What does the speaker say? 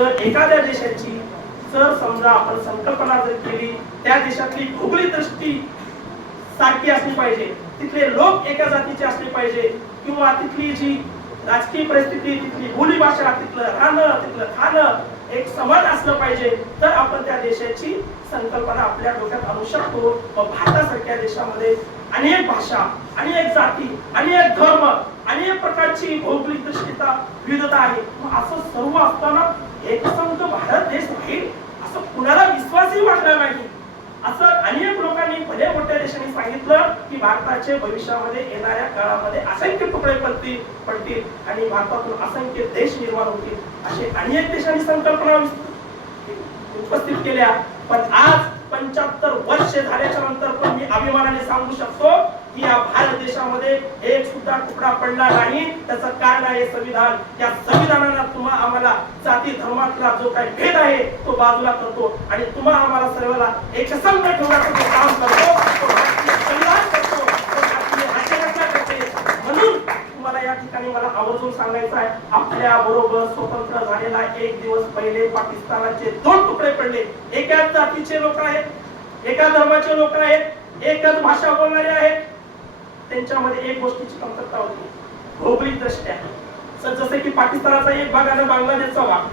तर एखाद्या देशाची जर समजा आपण संकल्पना जर केली, त्या देशातली भौगोलिक दृष्टी सारखी असली पाहिजे, तिथले लोक एका जातीचे असले पाहिजे, किंवा तिथली जी राजकीय परिस्थिती, तिथली बोलीभाषा, तिथलं राहणं, तिथलं खाणं एक समान असलं पाहिजे, तर आपण त्या देशाची संकल्पना आपल्या डोक्यात आणू शकतो. भारतासारख्या देशामध्ये अनेक भाषा, अनेक जाती, अनेक धर्म, अनेक प्रकारची भौगोलिक दृष्टीता विविधता आहे. असं सर्व असताना एकसंध भारत देश राहील असं कुणाला विश्वासही वाटला नाही. असं अनेक लोकांनी, भले मोठ्या देशांनी सांगितलं की भारताचे भविष्यामध्ये येणाऱ्या काळामध्ये असंख्य तुकडे पडतील आणि भारतातून असंख्य देश निर्माण होतील, असे अनेक देशांनी संकल्पना उपस्थित केल्या. पण आज 75 वर्ष झाल्याच्या नंतर पण मी अभिमानाने सांगू शकतो की या भारत देशामध्ये एक सुद्धा तुकडा पडला नाही. त्याचं कारण आहे संविधान. या संविधानाला तुम्हा आम्हाला जाती धर्मातला जो काही भेद आहे तो बाजूला करतो आणि तुम्हा आम्हाला सर्वांना एकसंध ठेवण्याचं काम करतो, तो भारतीय संविधान करतो, तो भारतीय राज्यघटना करते. म्हणून तुम्हाला या ठिकाणी मला आवर्जून सांगायचं आहे, आपल्या बरोबर स्वतंत्र झालेला एक दिवस पहिले पाकिस्तानाचे 2 तुकडे पडले. एकाच जातीचे लोक आहेत, एका धर्माचे लोक आहेत, एकच भाषा बोलणारे आहेत. त्यांच्यामध्ये एक गोष्टीची कमतरता होती, भौगोलिक दृष्ट्या. जसे की पाकिस्तानाचा एक भाग आणि बांगलादेशचा भाग,